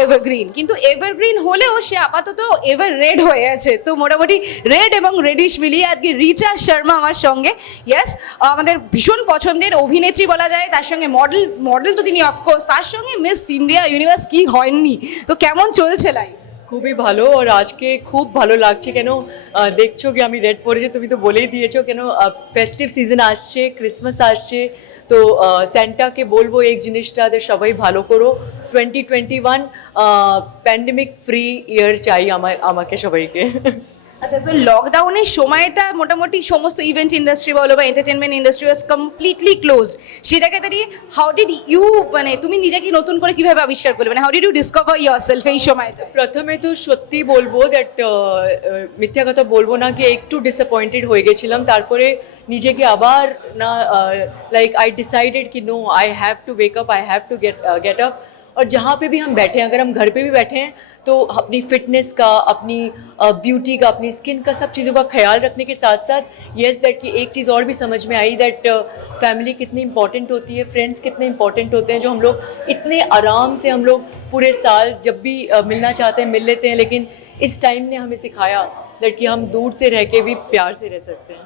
Evergreen, কিন্তু evergreen হলেও সে আপাতত এভার রেড হয়ে আছে। তো মোটামুটি রেড এবং রেডিশ মিলিয়ে আজকে রিচা শর্মা আমার সঙ্গে। ইয়েস, আমাদের ভীষণ পছন্দের অভিনেত্রী বলা যায়, তার সঙ্গে মডেল, মডেল তো তিনি অফকোর্স, তার সঙ্গে মিস ইন্ডিয়া ইউনিভার্স কি হয়নি। তো কেমন চলছে লাইফ? খুবই ভালো। আর আজকে খুব ভালো লাগছে কেন দেখছো কি আমি রেড পরেছি, তুমি তো বলেই দিয়েছো কেন ফেস্টিভ সিজন আসছে, ক্রিসমাস আসছে। তো স্যান্টাকে বলবো এই জিনিসটাতে সবাই ভালো করো। 2021 প্যান্ডেমিক ফ্রি ইয়ার চাই আমাকে সবাইকে। আচ্ছা, তো লকডাউনের সময়টা মোটামুটি সমস্ত ইভেন্ট ইন্ডাস্ট্রি বলো বা entertainment industry was completely closed. সেটাকে দাঁড়িয়ে হাউ ডিড ইউ, মানে তুমি নিজেকে নতুন করে কিভাবে আবিষ্কার করলে, মানে how did you discover yourself এই সময়টা? প্রথমে তো সত্যি বলবো দ্যাট মিথ্যা কথা বলবো না কি একটু ডিসঅ্যাপয়েন্টেড হয়ে গেছিলাম। তারপরে নিজেকে আবার না লাইক आई डिसाइडेड कि no I have to wake up, I have to get up. और जहाँ पे भी हम बैठे हैं, अगर हम घर पे भी बैठे हैं तो अपनी फिटनेस का, अपनी ब्यूटी का, अपनी स्किन का, सब चीज़ों का ख्याल रखने के साथ साथ येस दैट कि एक चीज़ और भी समझ में आई दैट फैमिली कितनी इंपॉर्टेंट होती है, फ्रेंड्स कितने इंपॉर्टेंट होते हैं, जो हम लोग इतने आराम से हम लोग पूरे साल जब भी मिलना चाहते हैं मिल लेते हैं। लेकिन इस टाइम ने हमें सिखाया दैट कि हम दूर से रह के भी प्यार से रह सकते हैं।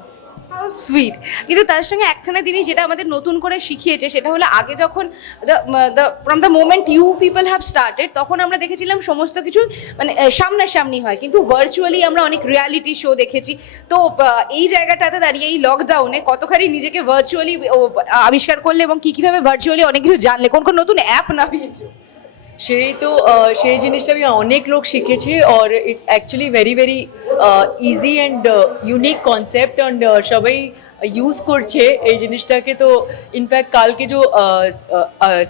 How sweet. কিন্তু তার সঙ্গে একখানা জিনিস যেটা আমাদের নতুন করে শিখিয়েছে, সেটা হলো আগে যখন from the moment you people have started, তখন আমরা দেখেছিলাম সমস্ত কিছু মানে সামনাসামনি হয়, কিন্তু ভার্চুয়ালি আমরা অনেক রিয়ালিটি শো দেখেছি। তো এই জায়গাটাতে দাঁড়িয়ে এই লকডাউনে কতখানি নিজেকে ভার্চুয়ালি আবিষ্কার করলে এবং কীভাবে ভার্চুয়ালি অনেক কিছু জানলে, কোন কোন নতুন অ্যাপ নামিয়েছো? সেই তো সেই জিনিসটা আমি অনেক লোক শিখেছে। আর it's actually very very easy and unique concept and সবাই यूज़ করছে এই জিনিসটাকে। তো इनफैक्ट काल के जो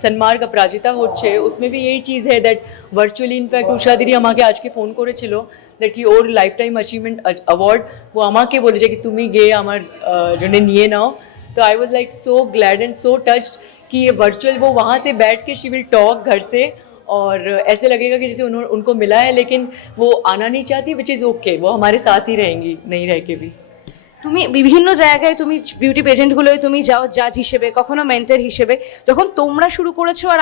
सन्मार्ग अपराजिता হচ্ছে उसमें भी यही चीज़ है दैट ভার্চুয়ালি इनफैक्ट উষা দিদি আমাকে আজকে ফোন করেছিল দ্যাট কি ওর লাইফ টাইম অ্যাচিভমেন্ট অ্যাওয়ার্ড ও আমাকে বলেছে कि তুমি গিয়ে আমার জন্য নিয়ে নাও। तो I was like so glad and so touched कि ये वर्चुअल वो वहाँ से बैठ के शी विल टॉक घर से और ऐसे लगेगा कि जैसे उनको मिला है, लेकिन वो आना नहीं चाहती, विच इज़ ओके, वो हमारे साथ ही रहेंगी नहीं रह के भी। তুমি বিভিন্ন জায়গায় তুমি বিউটি পেজেন্টগুলোয় তুমি যাও জাজ হিসেবে, কখনো মেন্টর হিসেবে। যখন তোমরা শুরু করেছো আর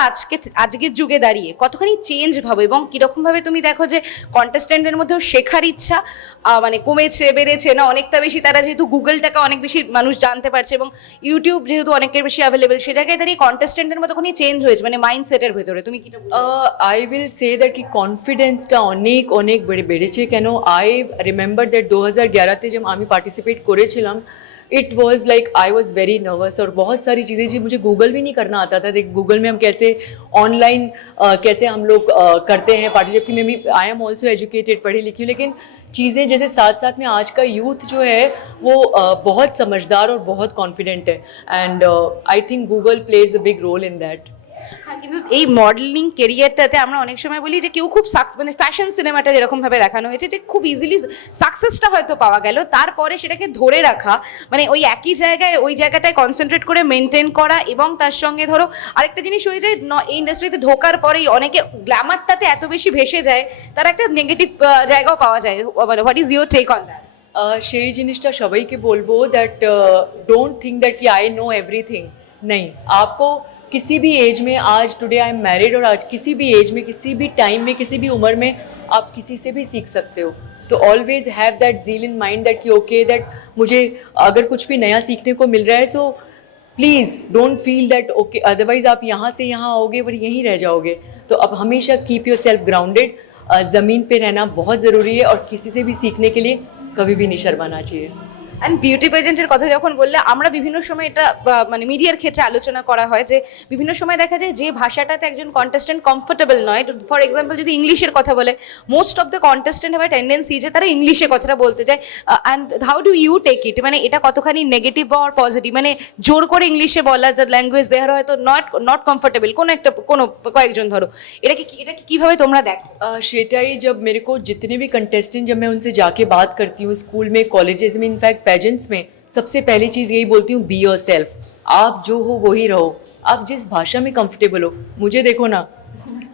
আজকের যুগে দাঁড়িয়ে কতখানি চেঞ্জ ভাবো, এবং কীরকমভাবে তুমি দেখো যে কন্টেস্ট্যান্টদের মধ্যেও শেখার ইচ্ছা মানে কমেছে বেড়েছে না অনেকটা বেশি? তারা যেহেতু গুগলটাকে অনেক বেশি মানুষ জানতে পারছে এবং ইউটিউব যেহেতু অনেকের বেশি অ্যাভেলেবেল, সে জায়গায় দাঁড়িয়ে কন্টেস্ট্যান্টদের মধ্যে কখনই চেঞ্জ হয়েছে মানে মাইন্ডসেটের ভেতরে, তুমি কি? आई विल से दैट कि কনফিডেন্সটা অনেক অনেক বেড়েছে। কেন আই রিমেম্বার দ্যাট 2011তে जब আমি পার্টিসিপেট করেছিলাম it was like I was very nervous और बहुत सारी चीज़ें जी मुझे गूगल भी नहीं करना आता था। देख गूगल में हम कैसे ऑनलाइन कैसे हम लोग करते हैं पार्टी, जबकि मैं भी आई एम ऑल्सो एजुकेटेड, पढ़ी लिखी हूँ, लेकिन चीज़ें जैसे साथ साथ में आज का यूथ जो है वो बहुत समझदार और बहुत कॉन्फिडेंट है and I think Google plays the big role in that. হ্যাঁ, কিন্তু এই মডেলিং কেরিয়ারটাতে আমরা অনেক সময় বলি যে কেউ খুব মানে ফ্যাশন সিনেমাটা যেরকমভাবে দেখানো হয়েছে যে খুব ইজিলি সাকসেসটা হয়তো পাওয়া গেল, তারপরে সেটাকে ধরে রাখা মানে ওই একই জায়গায় ওই জায়গাটায় কনসেন্ট্রেট করে মেনটেন করা, এবং তার সঙ্গে ধরো আরেকটা জিনিস হয়ে যায় এই ইন্ডাস্ট্রিতে ঢোকার পরেই অনেকে গ্ল্যামারটাতে এত বেশি ভেসে যায়, তার একটা নেগেটিভ জায়গাও পাওয়া যায়। মানে what is your take on that? সেই জিনিসটা সবাইকে বলবো দ্যাট डोंट थिंक दैट कि आई नो एवरीथिंग। नहीं, आपको किसी भी एज में, आज टुडे आई एम मैरिड, और आज किसी भी एज में, किसी भी टाइम में, किसी भी उम्र में आप किसी से भी सीख सकते हो। तो always have that zeal in mind that कि ओके दैट मुझे अगर कुछ भी नया सीखने को मिल रहा है so please don't feel that okay, otherwise आप यहाँ से यहाँ आओगे और यहीं रह जाओगे। तो अब हमेशा कीप योर सेल्फ ग्राउंडेड, ज़मीन पे रहना बहुत ज़रूरी है और किसी से भी सीखने के लिए कभी भी नहीं शर्माना चाहिए। অ্যান্ড বিউটি পেজেন্টের কথা যখন বললে, আমরা বিভিন্ন সময় এটা মানে মিডিয়ার ক্ষেত্রে আলোচনা করা হয় যে বিভিন্ন সময় দেখা যায় যে ভাষাটাতে একজন কন্টেস্ট্যান্ট কমফোর্টেবল নয়। ফর এক্সাম্পল যদি ইংলিশের কথা বলে, most of the contestant have a tendency যে তারা ইংলিশে কথাটা বলতে যায়। And how do you take it, মানে এটা কতখানি নেগেটিভ বা পজিটিভ, মানে জোর করে ইংলিশে বলা, দ্য ল্যাঙ্গুয়েজ দেহার হয়তো নট কমফোর্টেবল কোনো কয়েকজন, ধরো এটাকে কীভাবে তোমরা দেখো? সেটাই, जब मेरे को जितने भी कंटेस्टेंट जब मैं उनसे जाके बात करती हूँ स्कूल में, कॉलेजेस में, इनफैक्ट पेजेंट्स में, सबसे पहली चीज़ यही बोलती हूँ, बी योर सेल्फ। आप जो हो वही रहो, आप जिस भाषा में कंफर्टेबल हो। मुझे देखो ना,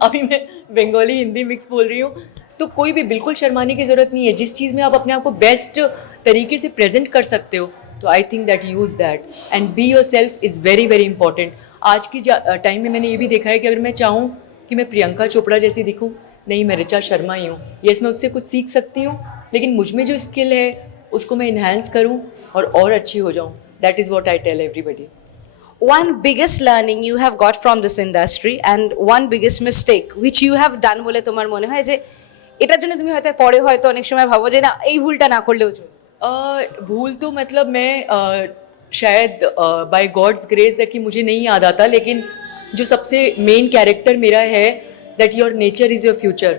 अभी मैं बंगाली हिंदी मिक्स बोल रही हूँ, तो कोई भी बिल्कुल शर्माने की ज़रूरत नहीं है। जिस चीज़ में आप अपने आप को बेस्ट तरीके से प्रेजेंट कर सकते हो, तो I think that use that and be your self is very very important. आज की टाइम में मैंने ये भी देखा है कि अगर मैं चाहूँ कि मैं प्रियंका चोपड़ा जैसी दिखूं, नहीं मैं ऋचा शर्मा ही हूँ। यस मैं उससे कुछ सीख सकती हूँ, लेकिन मुझ में जो स्किल है उसको मैं इन्हांस करूँ और अच्छी हो जाऊँ। That is what I tell everybody. One biggest learning you have got from this industry and one biggest mistake which you have done বলে তোমার মনে হয় যে এটার জন্য তুমি হয়তো পরে হয়তো অনেক সময় ভাবো যে না এই ভুলটা না করলেও চলবে? भूल तो मतलब मैं शायद बाय गॉड्स ग्रेस दैट कि मुझे नहीं याद आता, लेकिन जो सबसे मेन कैरेक्टर मेरा है that your nature is your future.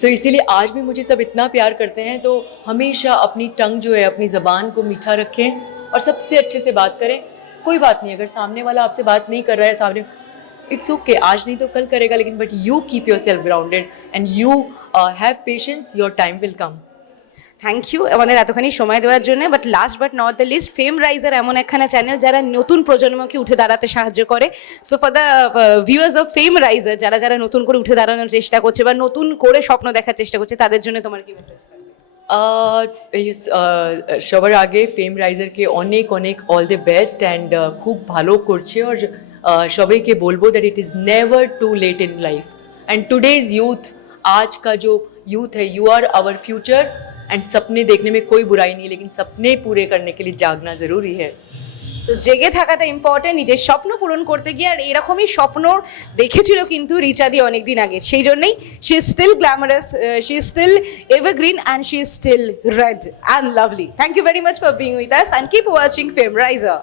So इसीलिए आज भी मुझे सब इतना प्यार करते हैं, तो हमेशा अपनी टंग जो है अपनी ज़बान को मीठा रखें और सबसे अच्छे से बात करें। कोई बात नहीं अगर सामने वाला आपसे बात नहीं कर रहा है, सामने इट्स ओके, आज नहीं तो कल करेगा, लेकिन but you keep yourself grounded and you have patience, your time will come. Thank you আমাদের এতখানি সময় দেওয়ার জন্য। But last but not the least, Fame Riser এমন একখানা চ্যানেল যারা নতুন প্রজন্মকে উঠে দাঁড়াতে সাহায্য করে। So for the viewers of fame raiser, যারা যারা নতুন করে উঠে দাঁড়ানোর চেষ্টা করছে বা নতুন করে স্বপ্ন দেখার চেষ্টা করছে, তাদের জন্য তোমার কি মেসেজ থাকবে? সবার আগে ফেম রাইজারকে অনেক অনেক অল দ্য বেস্ট অ্যান্ড খুব ভালো করছে। আর সবাইকে বলবো that it is never too late in life and today's youth, आज का जो यूथ है, you are our future and सपने देखने में कोई बुराई नहीं है, लेकिन सपने पूरे करने के लिए जागना ज़रूरी है। তো জেগে থাকাটা ইম্পর্টেন্ট নিজের স্বপ্ন পূরণ করতে গিয়ে। আর এরকমই স্বপ্ন দেখেছিল কিন্তু রিচাদি অনেকদিন আগে, সেই জন্যই she is still glamorous, she is still evergreen and she is still red and lovely. Thank you very much for being with us and keep watching Fame raiser.